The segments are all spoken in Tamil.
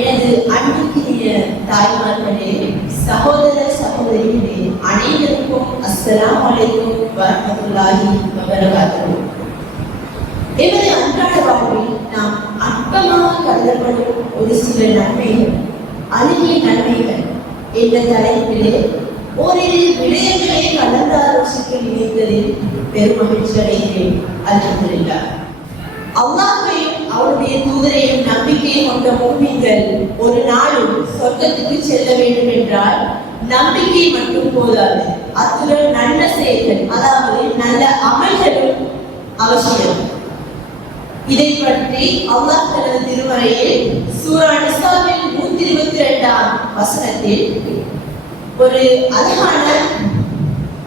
எனது அன்புக்குரிய தாய்மார்களே சகோதர சகோதரிகளே அனைவருக்கும் அஸ்லாம் அலைக்கும் வரஹ்மத்துல்லாஹி வபரகாத்துஹு. எமது அன்றாட வாழ்வில் நாம் அற்பமாக கருதப்படும் ஒரு சில நன்மைகள் அழகிய நன்மைகள் என்ற தலைப்பிலே ஓரிரு விடயங்களை கலந்தாலோசிக்க நினைத்ததில் பெருமகிழ்ச்சி அடைகிறேன். அல்ஹம்துலில்லாஹ். அல்லாஹ் அவருடைய தூதரையும் நம்பிக்கையும் கொண்ட மூமின்கள் ஒரு நாளும் சொர்க்கத்துக்கு செல்ல வேண்டும் என்றால் நம்பிக்கை மட்டும் போதாது. அத்துடன் நல்ல செயல்கள் அதாவது நல்ல அமல்களும் அவசியம். இதை பற்றி அல்லாஹ் தனது திருமறையில் சூரா நிசாவில் நூத்தி இருபத்தி இரண்டாம் வசனத்தில் ஒரு அழகான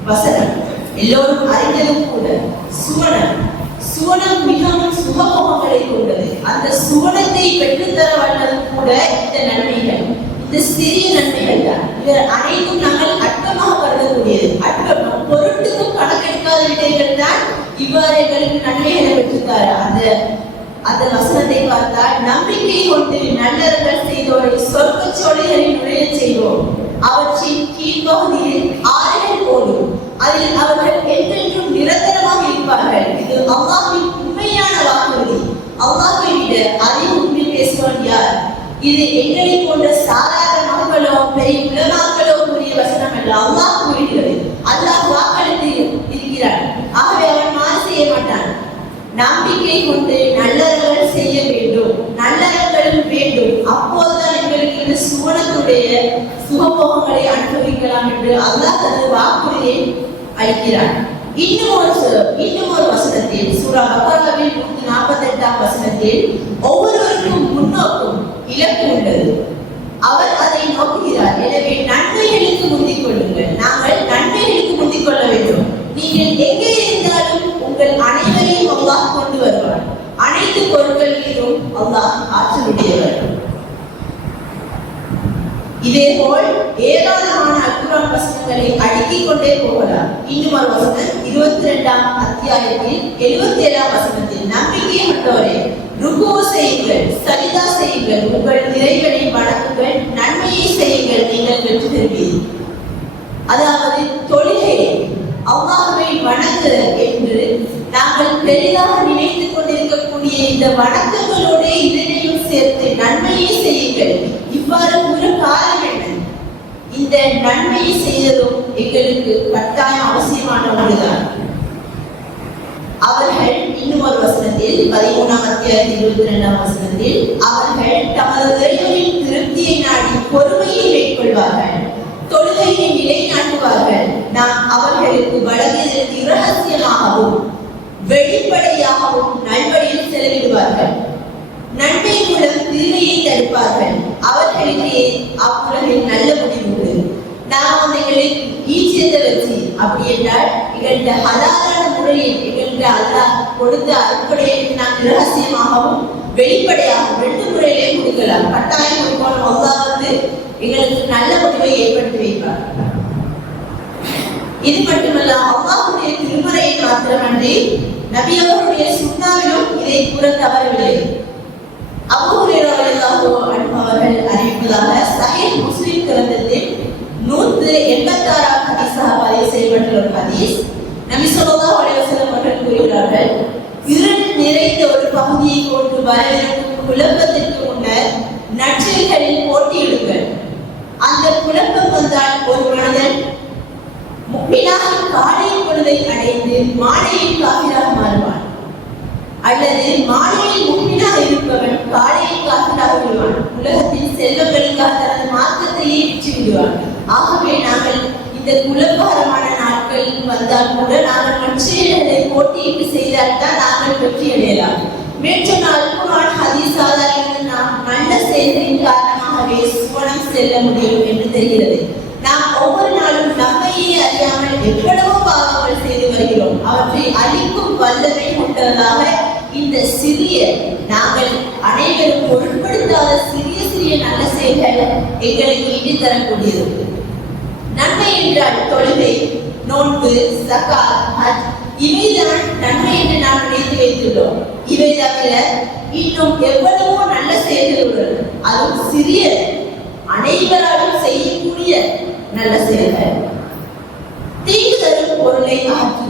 வசனம். எல்லோரும் அறிந்ததும் கூட சுவனம். சுவனம் சுவனத்தை பெற்றுத்தர வல்லது கூட இந்த நன்மைகள். இந்த சிறிய நன்மைகள் தான். இது அனைத்தும் நாங்கள் அற்பமாக கருதக்கூடியது. அற்பம் பொருட்டுக்கும் கணக்கெடுக்காத விடயங்கள் தான் இவ்வாறு எங்களுக்கு நன்மைகளை பெற்றுத்தார அந்த அந்த வசனத்தை பார்த்தால் நம்பிக்கை கொண்டு நல்லவர்கள் செய்தோரை சொற்ப சோலைகளில் நுழைய செய்வோம். அவற்றின் கீழ்ப்பகுதியில் ஆறுகள் போடும் அதில் அவர்கள் என்றென்றும் நிரந்தரமாக இருப்பார்கள். இது அம்மாவின் வாக்குறுதி அல்லாஹ்வை விட அதிக பேசுவான் யார்? இது எங்களை போன்ற சாதாரண மக்களோ பெரிய உலமாக்களோ கூறிய வசனம் அல்ல. அல்லாஹ் கூறுகிறது அல்லாஹ் வாக்களித்து இருக்கிறான். ஆகவே அவன் மாறு செய்ய மாட்டான். நம்பிக்கை கொண்டு நல்லவர்கள் செய்ய வேண்டும். நல்லவர்கள் வேண்டும். அப்போதுதான் எங்களுக்கு இந்த சுவனத்துடைய சுகபோகங்களை அனுபவிக்கலாம் என்று அல்லாஹ் தனது வாக்குறுதியை அளிக்கிறான். இன்னும் ஒரு இன்னும் ஒரு வசனத்தில் சூரா பக்கராவில் நூத்தி நாற்பத்தி எட்டாம் வசனத்தில் ஒவ்வொருவருக்கும் முன்னோக்கும் இலக்கு உள்ளது அவர் அதை நோக்குகிறார். எனவே நன்மைகளுக்கு முந்திக் கொள்ளுங்கள். நாங்கள் நன்மைகளுக்கு முந்திக் கொள்ள வேண்டும். நீங்கள் எங்கே இருந்தாலும் உங்கள் அனைவரையும் அல்லாஹ் கொண்டு வருவார். அனைத்து பொருட்களிலும் அல்லாஹ் ஆற்றலுடையவர். இதேபோல் ஏராளமான அல்குரான் வசனங்களை அடுக்கிக் கொண்டே போகலாம். இன்னும் ஒரு வசனம் இருபத்தி ரெண்டாம் அத்தியாயத்தில் எழுபத்தி ஏழாம் வசனத்தில். நம்பிக்கை மற்றவரே ருகோ செய்யுங்கள் சரிதா செய்யுங்கள் உங்கள் இறைவனை வணங்குங்கள் நன்மையை செய்யுங்கள் நீங்கள் வெற்றி பெறுவீர்கள் அதாவது தொழுகை அல்லாஹ்வை வணங்கு என்று நாங்கள் பெரிதாக நினைத்துக் கொண்டிருக்கக்கூடிய இந்த வணக்கங்களோட இதனையும் சேர்த்து நன்மையை செய்யுங்கள். இவ்வாறு ஒரு காரணம் என்ன? இந்த நன்மையை செய்ததும் எங்களுக்கு கட்டாயம் அவசியமான ஒன்றுதான் அவர்கள் இன்னும் ஒரு வசனத்தில் பதிமூணாம் அத்தியாயத்தில் இருபத்தி ரெண்டாம் வசனத்தில் அவர்கள் தமது இறைவனின் திருப்தியை நாடி பொறுமையை மேற்கொள்வார்கள் தொழுகையை நிலைநாட்டுவார்கள். நாம் அவர்களுக்கு வழங்கியதற்கு இரகசியமாகவும் வெளிப்படையாகவும் நல்வழியில் செலவிடுவார்கள். நன்மை மூலம் தீமையை தடுப்பார்கள். அவர்களுக்கு அப்புலகில் நல்ல முடிவு உண்டு நாம் அவைகளை ஈச்சியத்தை வச்சு அப்படி என்றால் எங்கள்கிட்ட ஹலாலான முறையில் எங்கள்கிட்ட அல்லாஹ் கொடுத்த அறுப்படையை நாம் ரகசியமாகவும் வெளிப்படையாகவும் ரெண்டு முறையிலே கொடுக்கலாம். கட்டாயம் கொடுக்கணும் அல்லாஹ் வந்து எங்களுக்கு நல்ல முடிவை ஏற்படுத்தி வைப்பார். இது மட்டுமல்ல அல்லாஹுடைய திருமறையை மாத்திரமன்றி நபி அவருடைய சுண்ணாவிலும் இதை கூற தவறவில்லை அபூ ஹுரைரா ரலியல்லாஹு அன்ஹு அவர்கள் அறிவிப்பதாக சஹீஹ் முஸ்லிம் கிரந்தத்தில் நூற்று எண்பத்தாறாம் ஹதீஸாக பதிவு செய்யப்பட்டுள்ள ஒரு ஹதீஸ். நபி ஸல்லல்லாஹு அலைஹி வஸல்லம் அவர்கள் கூறுகிறார்கள் இருள் நிறைந்த ஒரு பகுதியை கொண்டு வரவிருக்கும் குழப்பத்திற்கு முன்னர் நற்செயல்களில் போட்டியிடுங்கள். அந்த குழப்பம் வந்தால் ஒரு மனிதன் முப்பிலாக காலை பொழுதை அடைந்து மாலையில் காவிராக மாறுவான். அல்லது மாலையில் முப்பிலாக இருப்பவன் உலகத்தில் செல்வங்களுக்காக தனது மார்க்கத்தையே விற்று விடுவான் ஆகவே நாங்கள் இந்த குலபாரமான நாட்கள் வந்தால் கூட நாங்கள் மற்றவர்களை போட்டியிட்டு செய்தால் தான் நாங்கள் வெற்றி அடையலாம். மேற்சொன்னால் குரான் ஹதீஸ் ஆதாரங்கள் நாம் நல்ல செயல்களின் காரணமாகவே சுவனம் செல்ல முடியும் என்று தெரிகிறது. நாம் ஒவ்வொரு நாளும் நம்மையே அறியாமல் எவ்வளவோ பாவங்கள் செய்து வருகிறோம். அவற்றை அழிக்கும் வல்லமை கொண்டதாக இந்த சிறிய நாங்கள் அனைவரும் பொருட்படுத்தாத சிறிய சிறிய நல்ல செயல்கள் எங்களுக்கு ஈடு தரக்கூடியது நன்மை என்றால் தொழுகை நோன்பு சகா ஹஜ். இவைதான் நன்மை என்று நாம் நினைத்து வைத்துள்ளோம். இவை தவிர இன்னும் எவ்வளவோ நல்ல செயல்களுடன் அதுவும் சிறிய அனைவராலும் செய்யக்கூடிய நல்ல செயல்கள். தீங்கு தரும் பொருளை அகற்றுதல்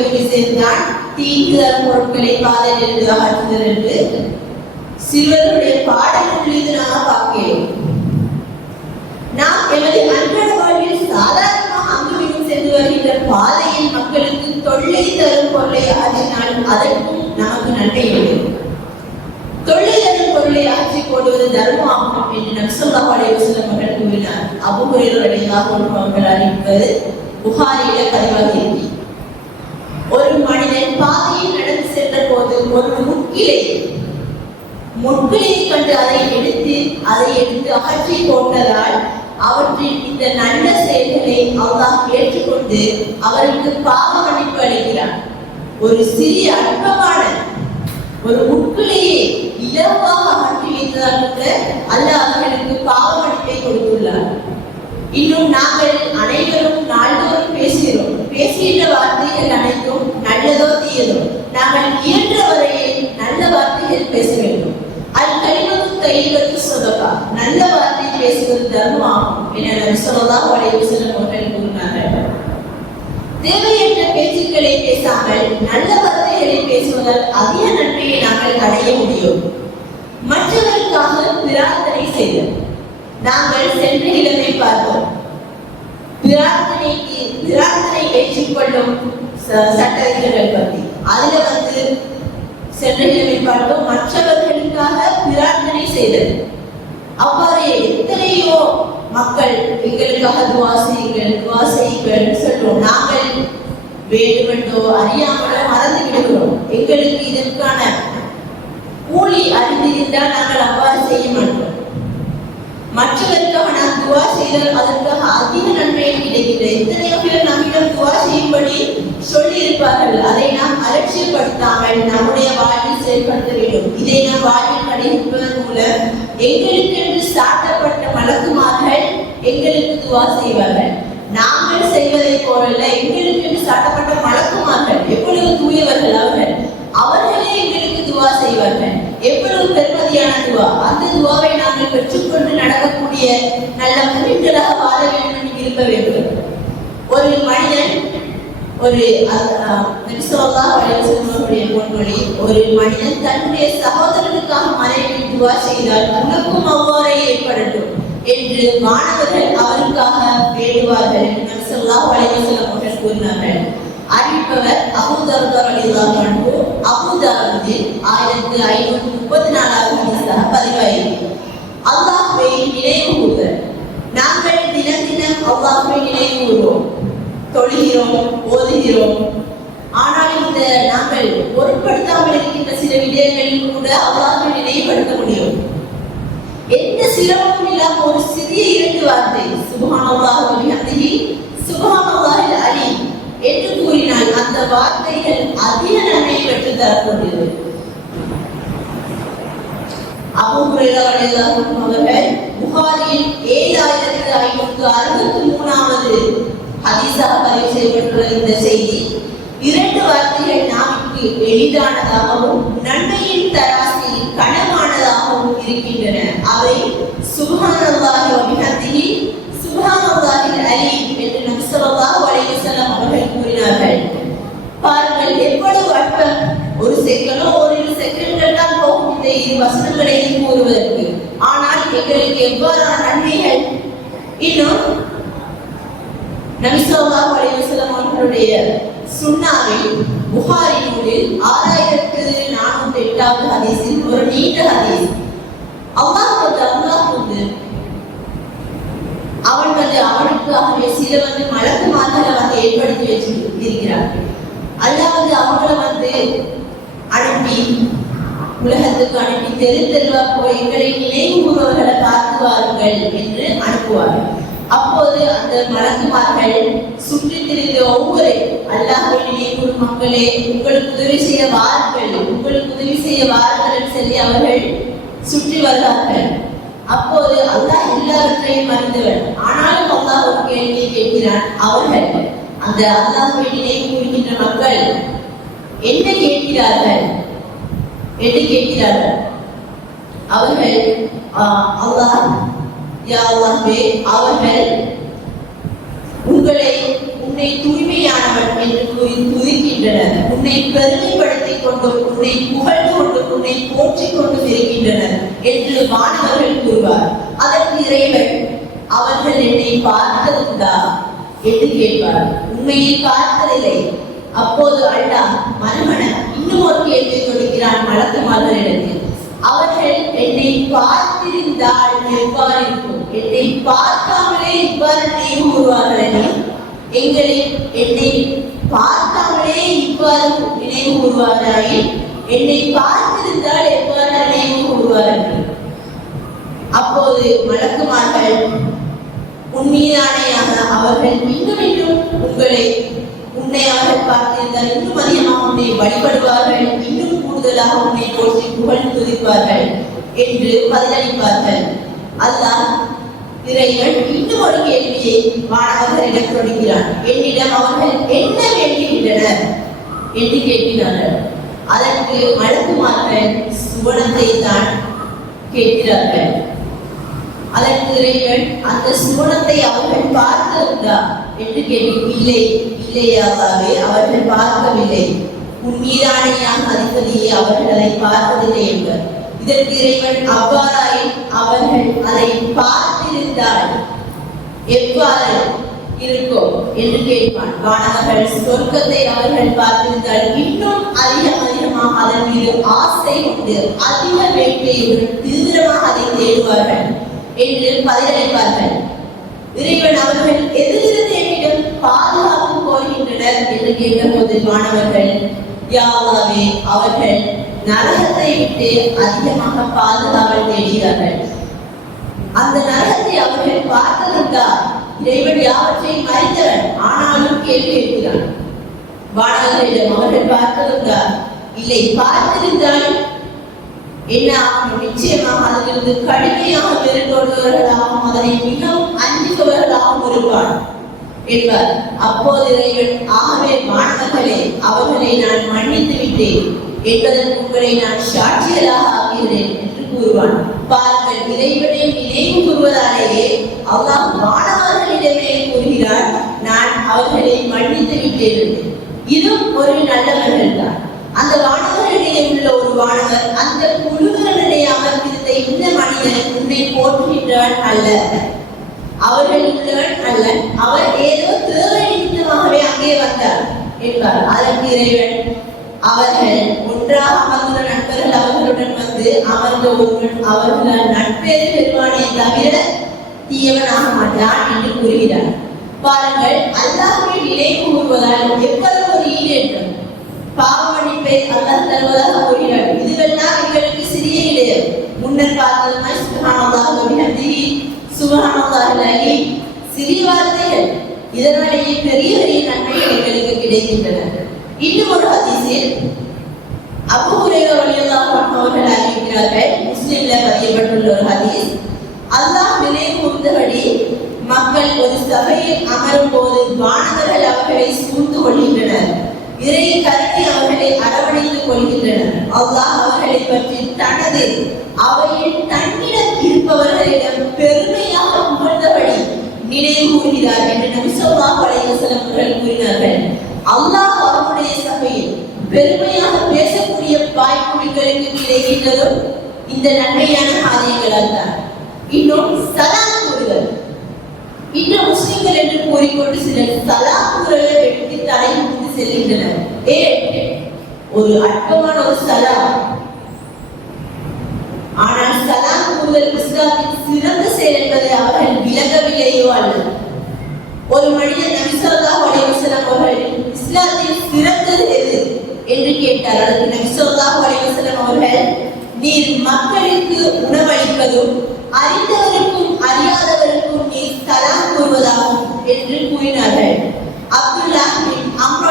கற்றுக்கொள்ளக்கூடிய ஒரு விஷயம்தான் தீங்கு தரும் பொருட்களை பாதையிலிருந்து அகற்றுதல் என்று சிறுவர்களுடைய பாடல்கள் மீது நாம் பார்க்கிறோம் நாம் எமது அன்றாட வாழ்வில் சாதாரணமாக அங்குமிங்கும் சென்று வருகின்ற பாதையில் மக்களுக்கு தொல்லை தரும் பொருளை ஆற்றினாலும் அதற்கும் நமக்கு நன்மை இல்லை. தொல்லை தரும் பொருளை ஆற்றி போடுவது தர்மமாகும் என்று நம் நக்சல்லா சில மக்கள் கூறினார் அபுகுரையில் வழியாக அவர்கள் அறிவிப்பது புகாரில பதிவாகி ஒரு மனிதன் பாதையில் நடந்து சென்ற போது ஒரு முக்கிலை முட்களை கண்டு அதை எடுத்து அதை எடுத்து அகற்றி போட்டதால் அவற்றின் இந்த நல்ல செயல்களை அல்லாஹ் ஏற்றுக்கொண்டு அவருக்கு பாவ மன்னிப்பு அளிக்கிறார் ஒரு சிறிய அற்பமான ஒரு முட்களையே இலவாக அகற்றி வைத்ததால் கூட அல்லாஹ் அவர்களுக்கு பாவ மன்னிப்பை கொடுத்துள்ளார். இன்னும் நாங்கள் அனைவரும் நாள்தோறும் பேசுகிறோம். பேசுகின்ற வார்த்தைகள் அனைத்தும் நல்லதோ தீயதோ. நாங்கள் இயன்ற வரையில் நல்ல வார்த்தைகள் பேச வேண்டும். அது கழிவதும் தைவது சொதப்பா நல்ல வார்த்தை பேசுவது தர்மமாகும். என நபி ஸல்லல்லாஹு அலைஹி சில அவர்கள் கூறினார்கள். தேவையற்ற பேச்சுக்களை பேசாமல் நல்ல வார்த்தைகளை பேசுவதால் அதிக நன்மையை நாங்கள் அடைய முடியும். மற்றவர்களுக்காக பிரார்த்தனை செய்தோம் நாங்கள் சென்ற இடத்தை பார்த்தோம். பிரார்த்தனைக்கு பிரார்த்தனை ஏற்றுக்கொள்ளும் ச- பற்றி. அதுல வந்து சென்ற பார்த்தோம் மற்றவர்களுக்காக பிரார்த்தனை செய்தல் அவ்வாறு எத்தனையோ மக்கள் எங்களுக்காக துவா செய்யுங்கள் துவா செய்யுங்கள் சொல்றோம். நாங்கள் வேண்டுமென்றோ அறியாமலோ மறந்து விடுகிறோம். எங்களுக்கு இதற்கான கூலி அறிந்திருந்தால் நாங்கள் அவ்வாறு செய்ய மாட்டோம். மற்றவருக்காக நான் துவா செய்தால் அதற்காக அதிக நன்மையை கிடைக்கிறது எத்தனையோ பேர் நம்மிடம் துவா செய்யும்படி சொல்லி இருப்பார்கள் அதை நாம் அலட்சியப்படுத்தாமல் நம்முடைய வாழ்வில் செயல்படுத்த வேண்டும். இதை நாம் வாழ்வில் கடைபிடிப்பதன் மூலம் எங்களுக்கு என்று சாட்டப்பட்ட மலக்குமார்கள் எங்களுக்கு துவா செய்வார்கள். நாங்கள் செய்வதை போலல்ல எங்களுக்கு என்று சாட்டப்பட்ட மலக்குமார்கள் எவ்வளவு தூயவர்கள் அவர்கள். அவர்களே எங்களுக்கு துவா செய்வார்கள். எவ்வளவு பெருமதியான துவா. அந்த துவாவை நாங்கள் பெற்றுக்கொண்டு நடக்கக்கூடிய நல்ல முன்னின்களாக வாழ வேண்டும் என்று இருக்க வேண்டும். ஒரு மனிதன் ஒரு பொன்மொழி ஒரு மனிதன் தன்னுடைய சகோதரனுக்காக மனைவியில் துவா செய்தால் உனக்கும் அவ்வாறே ஏற்படட்டும் என்று மாணவர்கள் அவருக்காக வேண்டுவார்கள் என்று நபிசல்லாஹு அலைஹி அவர்கள் கூறினார்கள். அறிவிப்பவர் அபூதர்தர் அலில்லாஹு அன்ஹு. அபூதாவுதில் ஆயிரத்தி ஐநூத்தி முப்பத்தி நாலாவது ஹதீஸாக பதிவாயிருக்கு அல்லாஹ்வை நினைவு கூறுதல் நாங்கள் தினம் தினம் அல்லாஹ்வை நினைவு கூறுவோம் தொழுகிறோம் ஓதுகிறோம். ஆனால் இந்த நாங்கள் பொருட்படுத்தாமல் இருக்கின்ற சில விடயங்களில் கூட அல்லாஹ்வை நினைவுபடுத்த முடியும். எந்த சிரமமும் இல்லாம ஒரு சிறிய இரண்டு வார்த்தை. சுபஹானல்லாஹ் வபிஹம்திஹி சுபஹான என்று கூறினால் அந்த வார்த்தைகள் அதிக நன்மை பெற்று தரக்கூடியது. அவர்கள் ஐநூற்று அறுபத்தி மூணாவது ஹதீஸாக பதிவு செய்யப்பட்டுள்ள இந்த செய்தி இரண்டு வார்த்தைகள் நாவுக்கு எளிதானதாகவும் நன்மையின் தராசில் கனமானதாகவும் இருக்கின்றன. அவை சுப்ஹானல்லாஹி வ பிஹம்திஹி சுப்ஹானல்லாஹில் அலி என்று நபி ஸல்லல்லாஹு அலைஹி வஸல்லம் அவர்கள் கூறினார்கள் பாருங்கள் எவ்வளவு அற்பம் ஒரு செகண்டோ ஓரிரு செகண்ட்கள் தான் போகும் இந்த இரு வசனங்களையும் கூறுவதற்கு. ஆனால் எங்களுக்கு எவ்வாறான நன்மைகள்? இன்னும் நபிசல்லாஹு அலைஹி அவர்களுடைய சுண்ணாவில் புகாரி நூலில் ஆறாயிரத்து நானூற்றி எட்டாவது ஹதீஸில் ஒரு நீண்ட ஹதீஸ். அல்லாஹ் அல்லாஹ் வந்து அவன் வந்து அவனுக்காகவே சில வந்து மலக்குமார்களை வந்து ஏற்படுத்தி வச்சு இருக்கிறார் அல்லாஹ் வந்து அவங்கள வந்து அனுப்பி உலகத்துக்கு அனுப்பி தெரு தெருவா போய் எங்களை நினைவு கூறுவர்களை பார்த்து வாருங்கள் என்று அனுப்புவார். அப்போது அந்த மலக்குமார்கள் சுற்றி திரிந்த ஒவ்வொரு அல்லாஹ்வை நினைவு மக்களே உங்களுக்கு உதவி செய்ய வாருங்கள் உங்களுக்கு உதவி செய்ய வாருங்கள் சொல்லி அவர்கள் சுற்றி வருவார்கள். அப்போது அல்லாஹ் எல்லாவற்றையும் அறிந்தவன் ஆனாலும் அல்லாஹ் ஒரு கேள்வியை கேட்கிறான். அவர்கள் அந்த அல்லாஹ்வை நினைவு கூறுகின்ற மக்கள் என்ன கேட்கிறார்கள் என்று கேட்கிறார்கள் அவர்கள் ஆஹ், அல்லாஹ் யா அவர்கள் உங்களை உன்னை தூய்மையானவன் என்று கூறி துதிக்கின்றனர். உன்னை பெருமைப்படுத்திக் கொண்டும் உன்னை புகழ்ந்து கொண்டும் உன்னை போற்றிக் கொண்டும் இருக்கின்றனர் என்று மாணவர்கள் கூறுவார். அதற்கு இறைவன் அவர்கள் என்னை பார்த்ததுண்டா? என்று கேட்பார். உண்மையை பார்த்ததில்லை. அப்போது அல்லாஹ் மனமன இன்னும் ஒரு கேள்வி கொடுக்கிறான் மலக்குமார்களிடத்தில் அவர்கள் என்னை பார்த்திருந்தால் எவ்வாறு இருக்கும் என்னை பார்க்காமலே இவ்வாறு நினைவு கூறுவார்கள் எங்களை என்னை பார்க்காமலே இவ்வாறு நினைவு கூறுவார்கள் என்னை பார்த்திருந்தால் எவ்வாறு நினைவு கூறுவார்கள் அப்போது வழக்குமார்கள் உண்மையானையாக அவர்கள் இன்னும் இன்னும் உங்களை உன்னை பார்த்திருந்தால் இன்னும் அதிகமாக உன்னை வழிபடுவார்கள். இன்னும் கூடுதலாக உன்னை போற்றி புகழ் துதிப்பார்கள் என்று பதிலளிப்பார்கள். அல்லாஹ் இறைவன் இன்னும் ஒரு கேள்வியை மாணவர்களிடம் கொடுக்கிறான் என்னிடம் அவர்கள் என்ன வேண்டுகின்றனர் என்று கேட்கிறார்கள். அதற்கு மலக்குமார்கள் சுவனத்தை தான் கேட்கிறார்கள். அதற்கு இறைவன் அந்த சுவனத்தை அவர்கள் பார்த்திருந்தார். என்று கேட்டு இல்லை இல்லையாகவே அவர்கள் பார்க்கவில்லை. உன் மீதானையாக அதிபதியை அவர்கள் அதை பார்த்ததில்லை என்பர். இதற்கு இறைவன் அவ்வாறாய் அவர்கள் அதை பார்த்திருந்தால் எவ்வாறு? இருக்கும் என்று கேட்பான். வானவர்கள் சொர்க்கத்தை அவர்கள் பார்த்திருந்தால் இன்னும் அதிகம் அதிகமாக அதன் மீது ஆசை உண்டு. அதிக வேட்கையுடன் தீவிரமாக அதை தேடுவார்கள் என்று பதிலளிப்பார்கள். இறைவன் அவர்கள் எதிலிருந்து என்னிடம் பாதுகாப்பு கோருகின்றனர் என்று கேட்டபோது மாணவர்கள் யாவாவே அவர்கள் நரகத்தை விட்டு அதிகமாக பாதுகாவல் தேடுகிறார்கள். அந்த நரகத்தை அவர்கள் பார்த்ததென்றால் இறைவன் யாவற்றையும் அறிந்தவன் ஆனாலும் கேள்வி கேட்கிறான் வானவர்களிடம் அவர்கள் பார்த்ததென்றால் இல்லை பார்த்திருந்தால் என்ன ஆகும்? நிச்சயமாக அதிலிருந்து கடுமையாக பெருந்தோடுவர்களாகவும் அதனை மிகவும் அஞ்சுபவர்களாகவும் இருப்பார். என்பார் அப்போது இறைவன் ஆகவே மாணவர்களே அவர்களை நான் மன்னித்து விட்டேன். என்பதற்கு உங்களை நான் சாட்சியராக ஆகிறேன் என்று கூறுவான். பாருங்கள் இறைவனை நினைவு கூறுவதாலேயே அல்லாஹ் மாணவர்களிடமே கூறுகிறார் நான் அவர்களை மன்னித்து விட்டேன். என்று. இதுவும் ஒரு நல்லவர்கள் தான். அந்த வானவர்களிடையே உள்ள ஒரு வானவர் அந்த குழுவினரிடையே அமர்ந்திருந்த இந்த மனிதன் உன்னை போற்றுகின்றவன் அல்ல. அவர்கள் இருந்தவன் அல்ல அவர் ஏதோ தேவை நிமித்தமாகவே அங்கே வந்தார் என்பார். அதற்கு இறைவன் அவர்கள் ஒன்றாக அமர்ந்துள்ள நண்பர்கள் அவர்களுடன் வந்து அமர்ந்த ஒருவன் அவர்களால் நட்பேறு பெறுவானே தவிர தீயவனாக மாட்டான் என்று கூறுகிறார். பாருங்கள் அல்லாஹ்வை நினைவு கூறுவதால் எவ்வளவு ஒரு ஈடேற்றம் பாவமன்னிப்பை அல்லாஹ் தருவதாக கூறினார். இதுவெல்லாம் எங்களுக்கு சிறிய இடையம் முன்னர் பார்த்ததுமாய் சுபஹானல்லாஹ் வபிஹம்திஹி சுபஹானல்லாஹில் அலீம் சிறிய வார்த்தைகள் இதனாலேயே பெரிய பெரிய நன்மைகள் எங்களுக்கு கிடைக்கின்றன. இன்னும் ஒரு ஹதீஸில் அபு ஹுரைரா ரலியல்லாஹு அன்ஹு அவர்கள் அறிவிக்கிறார்கள். முஸ்லிம்ல பதியப்பட்டுள்ள ஒரு ஹதீஸ். அல்லாஹ் நினைவு கூர்ந்தபடி மக்கள் ஒரு சபையில் அமரும் போது வானவர்கள் அவர்களை சூழ்ந்து கொள்கின்றனர். இறை கருணை அவர்களை அரவணைத்துக் கொள்கின்றனர். அல்லாஹ் அவர்களை பற்றி தனது அவையில் தன்னிடம் இருப்பவர்களிடம் பெருமையாக புகழ்ந்தபடி நினைவு கூறுகிறார் என்று நபி ஸல்லல்லாஹு அலைஹி அவர்கள் கூறினார்கள். அல்லாஹ் அவருடைய சபையில் பெருமையாக பேசக்கூடிய வாய்ப்புகளுக்கு கிடைக்கின்றதும் இந்த நன்மையான காரியங்களால் தான் இன்னும் சலாம் கூறுதல். இன்னும் முஸ்லிம்கள் என்று கூறிக்கொண்டு சிலர் சலாம் கூறலை வெட்டி தடை கொண்டு செல்கின்றனர் ஏன்? ஒரு அற்பமான ஒரு சலாம். ஆனால் சலாம் கூறுதல் இஸ்லாத்தின் சிறந்த செயல் என்பதை அவர்கள் விளங்கவில்லையோ அல்ல. ஒரு மனிதன் நபி ஸல்லல்லாஹு அவர்கள் இஸ்லாத்தில் சிறந்தது எது என்று கேட்டார். அதற்கு நபி ஸல்லல்லாஹு அவர்கள் நீர் மக்களுக்கு உணவளிப்பதும் அறிந்தவருக்கும் அறியாதவருக்கும் நீர் சலாம் கூறுவதாகும் என்று கூறினார்கள். அப்துல்லாஹ் பின் அம்ர்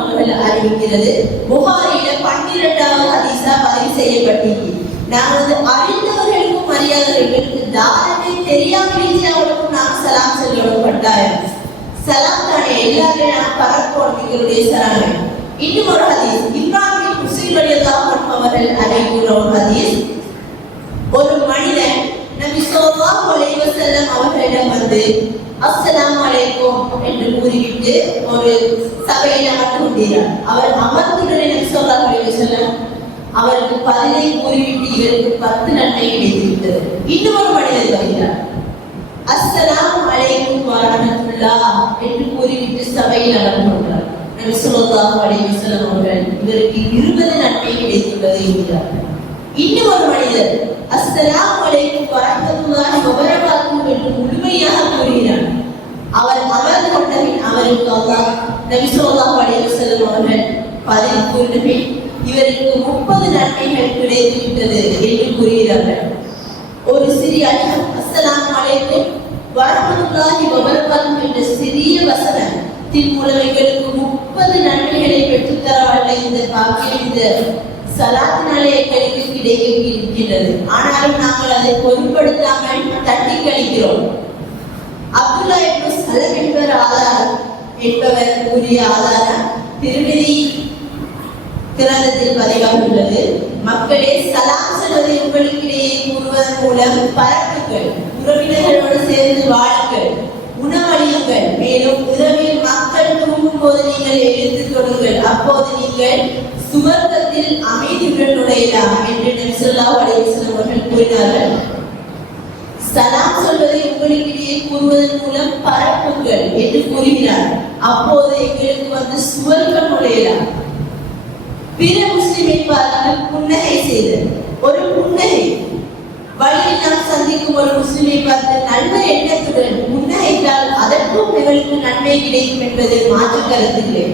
அவர்கள் அறிவிக்கிறது. புகாரில பன்னிரெண்டாவது ஹதீஸா பதிவு செய்யப்பட்டிருக்கு. நாங்கள் அறிந்தவர்களுக்கும் அறியாதவர்களுக்கு தாரமே தெரியாமலேயே அவர்களுக்கும் நாம் சலாம் செல்லணும் கட்டாயம் சலாம் தானே எல்லாருமே நாம் பரப்போம் எங்களுடைய சலாமை இன்னும் ஒரு ஹதீஸ். இப்ராஹிம் முஸ்லிம் ரலியல்லாஹு அன்ஹு அவர்கள் அறிவிக்கிற ஒரு ஹதீஸ். ஒரு மனிதன் நபி ஸல்லல்லாஹு அலைஹி அவர்களிடம் வந்து அஸ்லாம் அலைக்கும் என்று கூறிவிட்டு ஒரு சபையில் அமர்ந்து கொண்டிருக்கிறார் அவர் அமர்ந்துடன் நபி சொல்றார்கள் அலைஹி அவருக்கு பதிலை கூறிவிட்டு இவருக்கு பத்து நன்மை கிடைத்துவிட்டது. இன்னொரு மனிதர் வருகிறார் அஸ்லாம் அலைக்கும் வரஹ்மத்துல்லாஹ் என்று கூறிவிட்டு சபையில் அமர்ந்து கொண்டார் நபி அலைஹி வஸல்லம் அவர்கள் இவருக்கு இருபது நன்மை கிடைத்துள்ளது என்கிறார் இன்னும் ஒரு மனிதர் அஸ்ஸலாமு அலைக்கும் வரமத்துல்லாஹி வபரகாத்துஹு என்று முழுமையாக கூறுகிறார். அவர் அமர்ந்து கொண்ட பின் அவருக்கு அல்லாஹ் நபி ஸல்லல்லாஹு அலைஹி வஸல்லம் அவர்கள் பதில் கூறின பின் இவருக்கு முப்பது நன்மைகள் கிடைத்துவிட்டது என்று கூறுகிறார்கள். ஒரு சிறிய அச்சம் அஸ்ஸலாமு அலைக்கும் வரமத்துல்லாஹி வபரகாத்துஹு என்ற சிறிய வசனத்தின் மூலம் எங்களுக்கு முப்பது நன்மைகளை பெற்றுத்தர இந்த பாக்கியம் இந்த சலாத்தினாலே எங்களுக்கு கிடைக்க இருக்கின்றது. ஆனாலும் நாங்கள் அதை பொருட்படுத்தாமல் தட்டி கழிக்கிறோம். அப்துல்லா என்று சலம் என்பவர் ஆதாரம் என்பவர் கூறிய ஆதாரம் திருவிதி கிரந்தத்தில் பதிவாகியுள்ளது மக்களே சலாம் சொல்வதை உங்களுக்கிடையே கூறுவதன் மூலம் பரப்புகள் உறவினர்களோடு சேர்ந்து வாழுங்கள் உணவளியுங்கள். மேலும் இரவில் மக்கள் தூங்கும் போது நீங்கள் எழுந்து தொடுங்கள். அப்போது நீங்கள் சுவர்க்கத்தில் அமைதியுடன் நுழையலாம் என்று நபிசல்லாஹு அலைஹி அவர்கள் கூறினார்கள். சலாம் சொல்வதை உங்களுக்கிடையே கூறுவதன் மூலம் பரப்புங்கள் என்று கூறுகிறார். அப்போது எங்களுக்கு வந்து சுவர்க்கம் நுழையலாம் பிற முஸ்லிமை பார்த்து புன்னகை செய்தல். ஒரு புன்னகை. வழியில் நாம் சந்திக்கும் ஒரு முஸ்லிமை பார்த்து நல்ல எண்ணத்துடன் புன்னகைத்தால் அதற்கும் எங்களுக்கு நன்மை கிடைக்கும் என்பது மாற்று கருத்தில்லை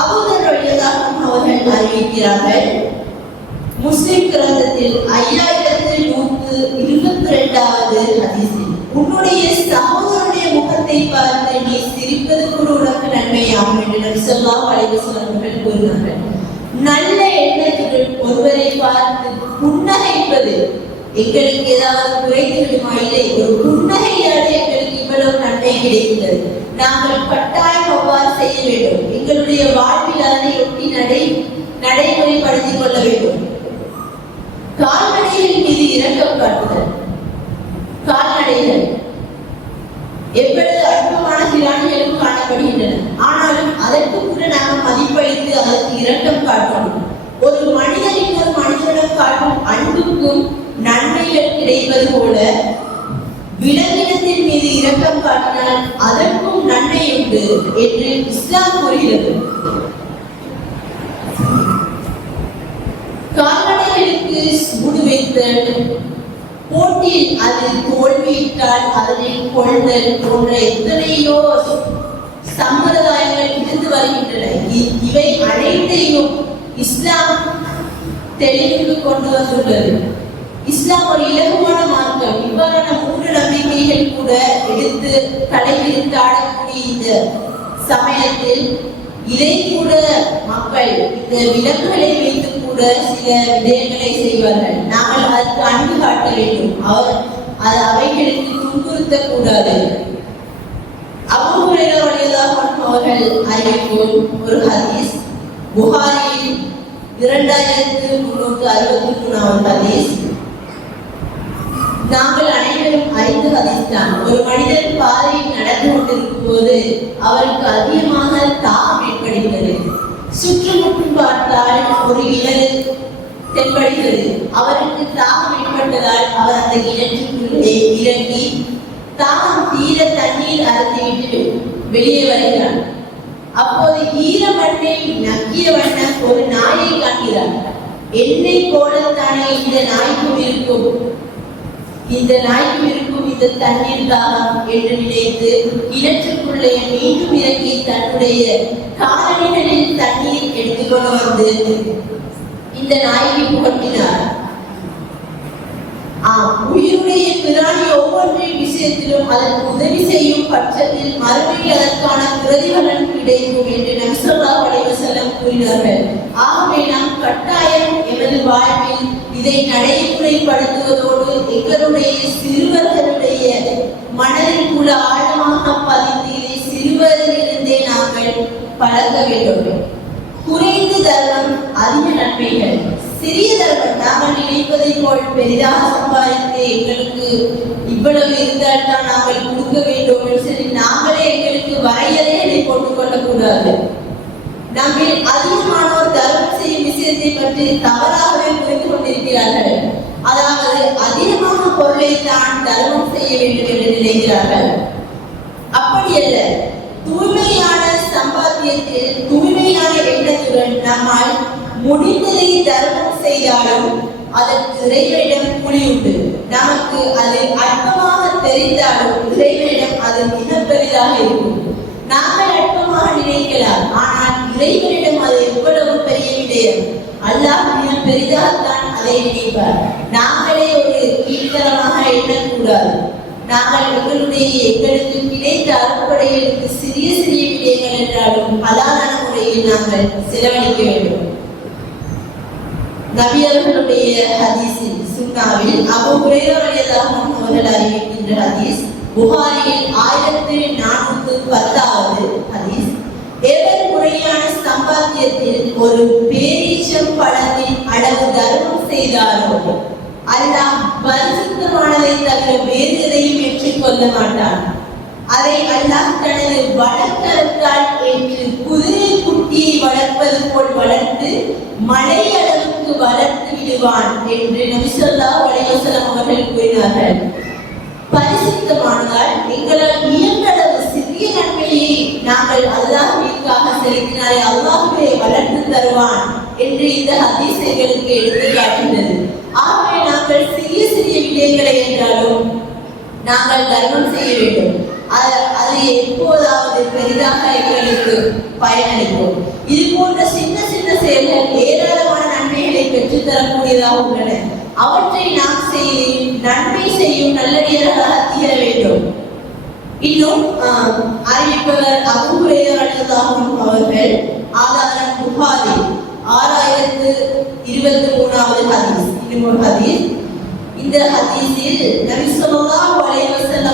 அபூதர் வழியாக அவர்கள் அறிவிக்கிறார்கள். முஸ்லிம் கிரந்தத்தில் ஐயாயிரத்தி நூற்று இருபத்தி ரெண்டாவது ஹதீஸில் உன்னுடைய சகோதரனுடைய முகத்தை பார்த்து நீ சிரிப்பது கூட உனக்கு நன்மையாகும் என்று நபி ஸல்லல்லாஹு அலைஹி கூறினார்கள் நல்ல எண்ணத்துடன் ஒருவரை பார்த்து புன்னகைப்பது எங்களுக்கு ஏதாவது குறைந்து விடுமா இல்லை ஒரு புன்னகையாலே எங்களுக்கு எவ்வளவு நன்மை கிடைக்கிறது நாங்கள் கட்டாயம் அவ்வாறு செய்ய வேண்டும். எங்களுடைய வாழ்வில் அதனை ஒட்டி நடை நடைமுறைப்படுத்திக் கொள்ள வேண்டும். கால்நடைகளின் மீது இரக்கம் காட்டுதல். கால்நடைகள் எப்பொழுது அற்பமான பிராணிகளும் காணப்படுகின்றன. ஆனாலும் அதற்கு கூட நாம் மதிப்பளித்து அதற்கு இரக்கம் காட்டணும். ஒரு மனிதனின் ஒரு மனிதனிடம் காட்டும் அன்புக்கும் நன்மைகள் கிடைப்பது போல விலங்கினத்தின் மீது இரக்கம் காட்டினால் அதற்கும் நன்மை உண்டு என்று இஸ்லாம் கூறுகிறது. கால்நடைகளுக்கு சூடு வைத்தல் போட்டியில் அது தோல்வியிட்டால் அதனை கொள்தல் போன்ற எத்தனையோ சம்பிரதாயங்கள் இருந்து வருகின்றன. இவை அனைத்தையும் இஸ்லாம் தெளிவுக்கு கொண்டு வந்துள்ளது. இஸ்லாம் ஒரு இலகுவான மார்க்கம். இவ்வாறான நம்பிக்கைகள் கூட எடுத்து தலைவிரித்து ஆடக்கூடிய இந்த சமயத்தில் இதை கூட மக்கள் இந்த விலங்குகளை வைத்து கூட சில விடயங்களை செய்வார்கள். நாங்கள் அதற்கு அன்பு காட்ட வேண்டும். அவர் அது அவைகளுக்கு துன்புறுத்த கூடாது அபூ ரலியல்லாஹு அவர்கள் அறிவிக்கும் ஒரு ஹதீஸ் புகாரியில் இரண்டாயிரத்து முன்னூற்று அறுபத்தி மூணாவது ஹதீஸ். நாங்கள் அனைவரும் அறிந்து ஹதீஸ் ஒரு மனிதர் பாதையில் நடந்து கொண்டிருக்கும் போது அவருக்கு அதிகமாக தாகம் ஏற்படுகிறது. சுற்றுமுற்றும் பார்த்தால் ஒரு கிணறு தென்படுகிறது. அவருக்கு தாகம் ஏற்பட்டதால் அவர் அந்த இடத்திற்குள்ளே இறங்கி தாகம் தீர தண்ணீர் அறுத்துவிட்டு வெளியே வருகிறார். அப்போது ஈர மண்ணை நக்கிய வண்ணம் ஒரு நாயை காண்கிறார். என்னை போலத்தானே இந்த நாய்க்கும் இருக்கும். இந்த நாய்க்கும் இருக்கும் இந்த தண்ணீர் தாகம் என்று நினைத்து கிணற்றுக்குள்ளே மீண்டும் இறங்கி தன்னுடைய காலணிகளில் தண்ணீர் எடுத்துக்கொண்டு வந்து இந்த நாய்க்கு புகட்டினார். ஆம் உயிருடைய பிராணி ஒவ்வொன்றின் விஷயத்திலும் அதற்கு உதவி செய்யும் பட்சத்தில் மறுமையில் அதற்கான பிரதிபலன் கிடைக்கும் என்று நபிசல்லா செல்லம் கூறினார்கள். ஆகவே நாம் கட்டாயம் எமது வாழ்வில் இதை நடைமுறைப்படுத்துவதோடு எங்களுடைய சிறுவர்களுடைய மனதில் கூட ஆழமாக பதிந்து இதை சிறுவரிலிருந்தே நாங்கள் பழக வேண்டும் குறைந்த தர்மம் அதிக நன்மைகள். சிறிய தர்மம் நாங்கள் நினைப்பதை போல் பெரிதாக சம்பாதித்து எங்களுக்கு இவ்வளவு இருந்தால் தான் நாங்கள் கொடுக்க வேண்டும் சரி சொல்லி நாங்களே எங்களுக்கு வரையறைகளை போட்டுக் கொள்ளக்கூடாது. நம்மில் அதிகமானோர் தர்மம் செய்யும் விஷயத்தை பற்றி தவறாகவே நினைக்கிறார்கள் அதாவது அதிகமான பொருளை தான் தர்மம் செய்ய வேண்டும் என்று நினைக்கிறார்கள். அப்படியல்ல தூய்மையான சம்பாத்தியத்தில் தூய்மையான எண்ணத்துடன் நம்மால் முடிந்ததை தர்மம் செய்தாலும் அதற்கு இறைவனிடம் கூலி உண்டு நமக்கு அது அற்பமாக தெரிந்தாலும் இறைவனிடம் அது மிக பெரிதாக இருக்கும். நாங்கள் அற்பமாக நினைக்கலாம் ஆனால் இறைவனிடம் அது எவ்வளவு பெரிய விடயம்? அல்லாஹ் மிக பெரிதாகத்தான் அதை நினைப்பார். நாங்களே ஒரு கீழ்த்தரமாக எண்ணக்கூடாது. நாங்கள் எங்களுடைய எங்களுக்கு கிடைத்த அறுப்படைகளுக்கு சிறிய சிறிய விடயங்கள் என்றாலும் ஹலாலான முறையில் நாங்கள் செலவழிக்க வேண்டும். நபி அவர்களுடைய ஹதீஸில் சுண்ணாவில் அபு ஹுரைரா அவர்கள் அறிவிக்கின்ற ஹதீஸ் புகாரியில் ஆயிரத்தி நானூற்று பத்தாவது ஹதீஸ். எவர் முறையான சம்பாத்தியத்தில் ஒரு பேரீச்சம் பழத்தின் அளவு தர்மம் செய்தாரோ? அல்லாஹ் பரிசுத்தமானதை தவிர வேறு எதையும் ஏற்றுக்கொள்ள மாட்டான். அதை அல்லாஹ் தனது வளர்க்கலத்தால் என்று குதிரை குட்டியை வளர்ப்பது போல் வளர்த்து மலை அளவுக்கு வளர்த்து விடுவான் என்று நபிசல்லா வலையோசலம் அவர்கள் கூறினார்கள். பரிசுத்தமானதால் எங்களால் இயன்றளவு சிறிய நாங்கள் அல்லாஹ்விற்காக செலுத்தினாலே அல்லாஹுவே வளர்த்து தருவான் என்று இந்த ஹதீஸ் எங்களுக்கு எடுத்து காட்டுகிறது. ஆகவே நாங்கள் சிறிய சிறிய விடயங்களை என்றாலும் நாங்கள் தர்மம் செய்ய வேண்டும். அது அது எப்போதாவது பெரிதாக எங்களுக்கு பயனளிக்கும். இது போன்ற சின்ன சின்ன செயல்கள் ஏராளமான நன்மைகளை பெற்றுத்தரக்கூடியதாக உள்ளன. அவற்றை நாம் செய்யும் நன்மை செய்யும் நல்லடியாக தீர வேண்டும். இன்னும் ஆஹ், அறிவிப்பவர் அபுஹுரேரதாகும் அவர்கள் ஆதாரம் புகாரி ஆறாயிரத்து இருபத்தி மூணாவது ஹதீஸ். இன்னும் ஒரு ஹதீஸ். இந்த ஹதீஸில் நபி ஸல்லல்லாஹு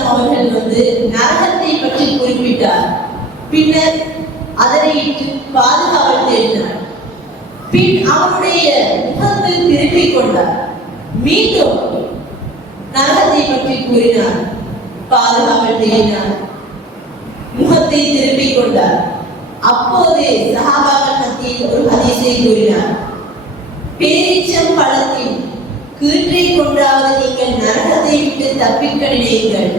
அவர்கள் வந்து நரகத்தை பற்றி குறிப்பிட்டார். பின்னர் அதனை பாதுகாவல் தேடினார். பின் அவருடைய முகத்தில் திருப்பிக் கொண்டார். மீண்டும் நரகத்தை பற்றி கூறினார். பாதுகாவல் தேடினார் முகத்தை திருப்பிக் கொண்டார். அப்போது சஹாபாக்கள் மத்தியில் ஒரு ஹதீஸை கூறினார். பேரீச்சம் பழத்தில் கீற்றை கொண்டாவது நீங்கள் நரகத்தை விட்டு தப்பிக்க நினையுங்கள்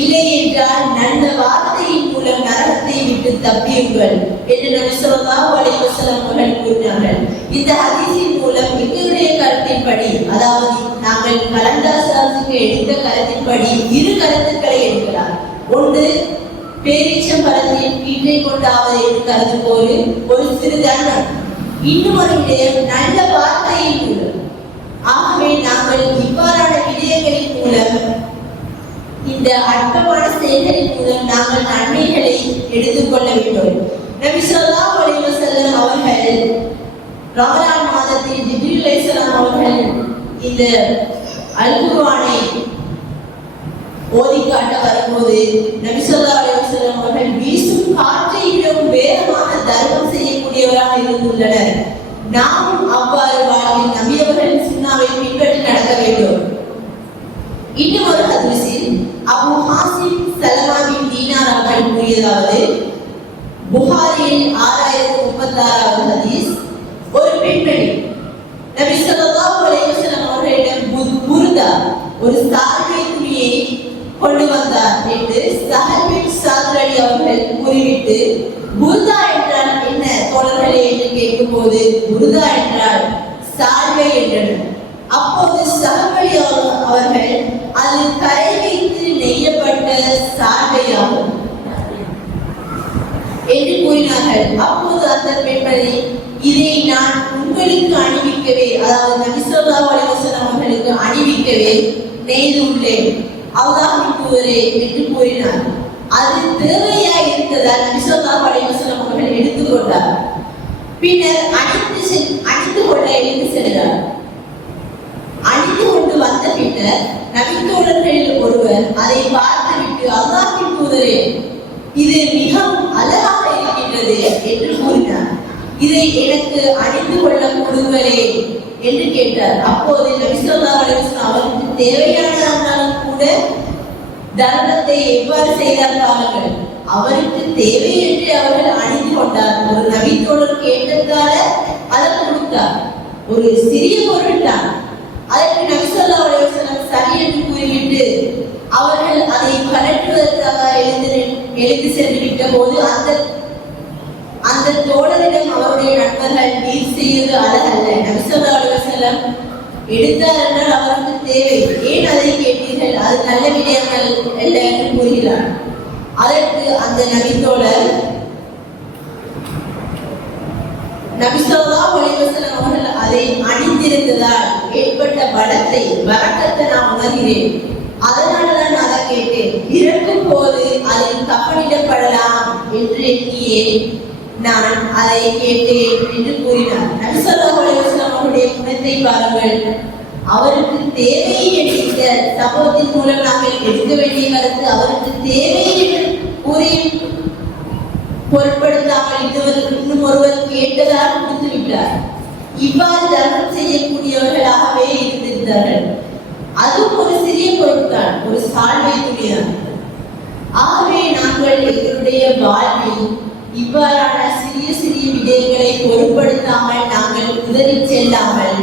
இல்லை என்றால் நல்ல வார்த்தையின் மூலம் நரகத்தை விட்டு தப்பியுங்கள் என்று நபி ஸல்லல்லாஹு அலைஹி அவர்கள் கூறினார்கள். இந்த ஹதீஸின் மூலம் எங்களுடைய கருத்தின்படி அதாவது நாங்கள் கலந்தாசாரத்துக்கு எடுத்த கருத்தின்படி இரு கருத்துக்களை எடுக்கிறார். ஒன்று பேரீச்சம் பழத்தின் கீழே கொண்டாவது என்று கருது போல ஒரு சிறு தருணம் இன்னும் ஒரு விடயம் நல்ல வார்த்தையின் மூலம் ஆகவே நாங்கள் இவ்வாறான விடயங்களின் மூலம் இந்த அற்பமான செயல்களின் மூலம் நாங்கள் நன்மைகளை எடுத்துக்கொள்ள வேண்டும். நபி ஸல்லல்லாஹு செல்லம் அவர்கள் ரமலான் மாதத்தில் ஜிப்ரீல் அவர்கள் இந்த அல் ஓதி காட்ட வரும்போது நபிசல்லா ஸல்லல்லாஹு அவர்கள் வீசும் காற்றை விடவும் வேகமாக தர்மம் செய்யக்கூடியவராக இருந்துள்ளனர். நாமும் அவ்வாறு வாழ்வில் நபி அவர்களின் சுண்ணாவை பின்பற்றி நடக்க வேண்டும். இன்னும் ஒரு ஹதீஸில் அபு ஹாசிம் சலமாவின் தீனார் அவர்கள் கூறியதாவது புகாரியில் ஆறாயிரத்தி முப்பத்தாறாவது ஹதீஸ் ஒரு பெண்மணி நபி ஸல்லல்லாஹு யூதா ஒரு சால்வை துணியை கொண்டு வந்தார் என்று சஹல் பின் அவர்கள் கூறிவிட்டு புருதா என்றால் என்ன தோழர்களே? என்று கேட்கும் போது புருதா என்றால் சால்வை என்றனர். அப்போது சஹபலி அவர்கள் அது கரை வைத்து நெய்யப்பட்ட சால்வையாகும் என்று கூறினார்கள். அப்போது அந்த பெண்மணி இதை நான் உங்களுக்கு அணிவிக்கவே அதாவது நபி ஸல்லல்லாஹு அவர்களுக்கு அணிவிக்கவே நெய்துள்ளேன் அல்லாஹ்வின் என்று கூறினார் அது தேவையா இருந்ததால் நபி ஸல்லல்லாஹு அலைஹி வஸல்லம் அவர்கள் எடுத்துக்கொண்டார் பின்னர் அணிந்து சென்- அணிந்து கொள்ள எழுந்து சென்றார். அணிந்து கொண்டு வந்த பின்னர் நபித்தோழர்களில் ஒருவர் அதை பார்த்துவிட்டு அல்லாஹ்வின் தூதரே இது மிகவும் அழகாக இருக்கின்றது என்று கூறினார். இதை எனக்கு அணிந்து கொள்ள கொடுங்களே என்று கேட்டார். அப்போது நபி ஸல்லல்லாஹு அவருக்கு தேவையானதா கூட தர்மத்தை எவ்வாறு செய்தார் பாருங்கள். அவருக்கு தேவை என்று அவர்கள் அணிந்து கொண்டார். ஒரு நபித்தோழர் கேட்டதால அதை கொடுத்தார். ஒரு சிறிய பொருள் தான். அதற்கு நபிசல்லா ஸல்லல்லாஹு சரி என்று கூறிவிட்டு அவர்கள் அதை கலட்டுவதற்காக எழுந்து எழுந்து சென்று விட்ட போது அந்த அந்த தோழரிடம் அவருடைய நண்பர்கள் நீர் செய்வது அழகல்ல. நபிசல்லா செல்லம் அலைஹி எடுத்தார் என்றால் அவருக்கு தேவை. ஏன் அதை கேட்டீர்கள்? அது நல்ல விடயங்கள் அல்ல என்று கூறுகிறார். அதற்கு அந்த நபித்தோழர் நபிசல்லா ஒளிவசலம் அவர்கள் அதை அணிந்திருந்ததால் ஏற்பட்ட பலத்தை வரக்கத்தை நான் உணர்கிறேன். அதனால தான் நான் அதை கேட்டேன். இறக்கும் போது அதில் கப்பலிடப்படலாம் என்று எண்ணியே. நான் அதை கேட்டேன் என்று கூறினார். நபி அவருடைய குணத்தை பாருங்கள். அவருக்கு தேவையை எடுத்த சம்பவத்தின் மூலம் நாங்கள் எடுக்க வேண்டிய கருத்து அவருக்கு தேவை என்று கூறி பொருட்படுத்தாமல் இன்னொரு இன்னும் ஒருவர் கேட்டதால் கொடுத்து விட்டார். இவ்வாறு தர்மம் செய்யக்கூடியவர்களாகவே இருந்திருந்தார்கள். அதுவும் ஒரு சிறிய பொருட்தான் ஒரு சால்வை துணிதான் ஆகவே நாங்கள் எங்களுடைய வாழ்வில் இவ்வாறான சிறிய சிறிய விடயங்களை பொருட்படுத்தாமல் நாங்கள் உதறி செல்லாமல்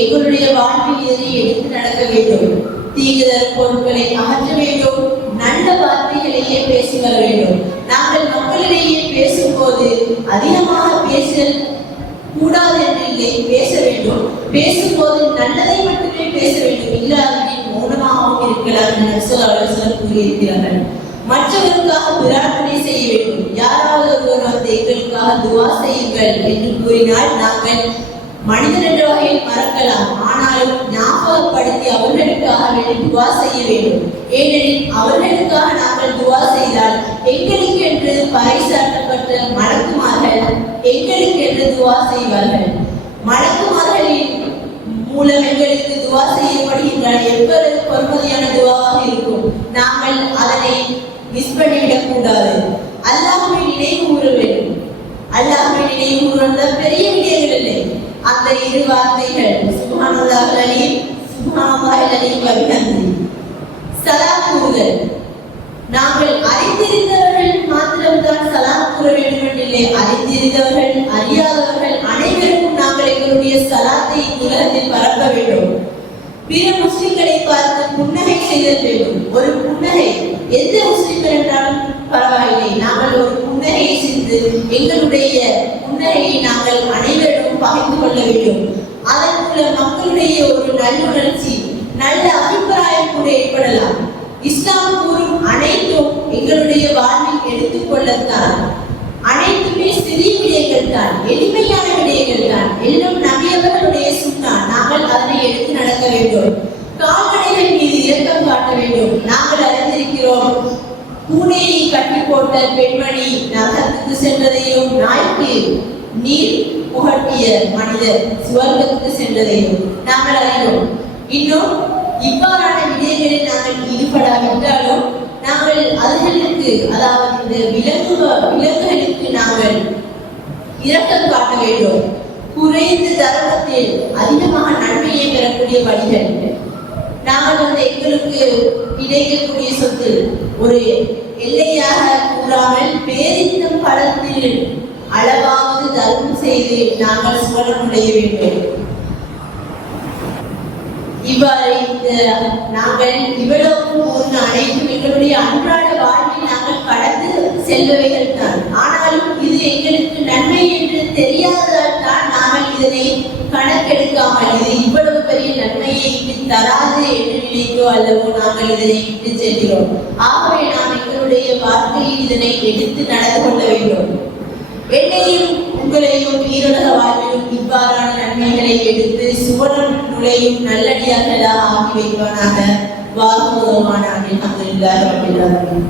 எங்களுடைய வாழ்வில் இதனை எடுத்து நடக்க வேண்டும்? தீங்குதல் பொருட்களை அகற்ற வேண்டும். நல்ல வார்த்தைகளையே பேசி வேண்டும். நாங்கள் மக்களிடையே பேசும்போது அதிகமாக பேசல் கூடாது என்று இல்லை பேச வேண்டும். பேசும்போது நல்லதை மட்டுமே பேச வேண்டும். இல்லாதவற்றில் மௌனமாகவும் இருக்கலாம் என்று நபிசல்லாஹ் கூறியிருக்கிறார்கள். மற்றவருக்காக பிரார்த்தனை செய்ய வேண்டும். யாராவது ஒருவர் வந்து எங்களுக்காக துவா செய்யுங்கள் என்று கூறினால் நாங்கள் மனிதன் என்ற வகையில் மறக்கலாம். ஆனாலும் ஞாபகப்படுத்தி அவர்களுக்காக வேண்டி துவா செய்ய வேண்டும். ஏனெனில் அவர்களுக்காக நாங்கள் துவா செய்தால் எங்களுக்கு என்று பறைசாற்றப்பட்ட மலக்குமார்கள் எங்களுக்கு என்று துவா செய்வார்கள். மலக்குமார்களின் மூலம் எங்களுக்கு துவா செய்யப்படுகின்றன எவ்வளவு பொறுமதியான துவாவாக இருக்கும். நாங்கள் அதனை மிஸ் பண்ணிவிடக் கூடாது. அல்லாஹ்வை நினைவு கூற வேண்டும். அல்லாஹ்வை நினைவு கூறுவது பெரிய விடயங்கள் இல்லை. அந்த இரு வார்த்தைகள் சுப்ஹானல்லாஹ் அலீம் சுப்ஹானல்லாஹ் அலீம் வபிஹம்தி சலாம் கூறுதல். நாங்கள் அறிந்திருந்தவர்கள் மாத்திரம்தான் சலாம் கூற வேண்டும் என்றில்லை. அறிந்திருந்தவர்கள் அறியாதவர்கள் அனைவருக்கும் நாங்கள் எங்களுடைய சலாத்தை உலகத்தில் பரப்ப வேண்டும். பிற முஸ்லிம்களை பார்த்து புன்னகை செய்தல் வேண்டும். ஒரு புன்னகை. எந்த முஸ்லிம்கள் என்றாலும் பரவாயில்லை. நாங்கள் ஒரு புன்னகையை செய்து எங்களுடைய புன்னகையை நாங்கள் அனைவரிடமும் பகிர்ந்து கொள்ள வேண்டும். அதன் மூலம் மக்களுடைய ஒரு நல்லுணர்ச்சி நல்ல அபிப்பிராயம் கூட ஏற்படலாம். இஸ்லாம் கூறும் அனைத்தும் எங்களுடைய வாழ்வில் எடுத்துக்கொள்ளத்தான் அனைத்துமே சிறிய விடயங்கள் தான் எளிமையான விடயங்கள் தான். எல்லாம் நபியவர்களுடைய சுண்ணா. நாங்கள் அதனை எடுத்து நடக்க வேண்டும். கால்நடை அறிந்திருக்கிறோம் பூனையை கட்டி போட்ட பெண்மணி நகரத்துக்கு சென்றதையும் நாய்க்கு நீர் புகட்டிய மனிதர் சுவர்க்கத்துக்கு சென்றதையும் நாங்கள் அறிவோம். இன்னும் இவ்வாறான விடயங்களில் நாங்கள் ஈடுபடாவிட்டாலும் நாங்கள் அதுகளுக்கு அதாவது இந்த விலங்கு விலங்குகளுக்கு நாங்கள் இரக்கம் காட்ட வேண்டும். குறைந்த தரத்தில் அதிகமாக நன்மையை பெறக்கூடிய வழிகள் நாங்கள் வந்து எங்களுக்கு கிடைக்கக்கூடிய சொத்து. ஒரு எல்லையாக கூறாமல் பேரித்தம் படத்தில் அளவாவது தர்மம் செய்து நாங்கள் சுவனமுடைய வேண்டும். இவ்வாறு இந்த நாங்கள் இவ்வளவு ஒன்று அனைத்தும் எங்களுடைய அன்றாட வாழ்வில் நாங்கள் கடந்து செல்பவைகள் தான். ஆனாலும் இது எங்களுக்கு நன்மை என்று தெரியாததால் தான் நாங்கள் இதனை கணக்கெடுக்காமல் இது இவ்வளவு நன்மையை இது தராது என்று நினைத்தோ அல்லவோ நாங்கள் இதனை விட்டு செல்கிறோம். ஆகவே நாம் எங்களுடைய வாழ்க்கையில் இதனை எடுத்து நடந்து கொள்ள வேண்டும். என்னையும் உங்களையும் ஈரோட வாழ்விலும் இவ்வாறான நன்மைகளை எடுத்து சுவரம் நுழையும் நல்லடியார்களாக ஆக்கி வைப்பானாக. வாகுமான அல்ஹம்துலில்லாஹி ரப்பில் ஆலமீன்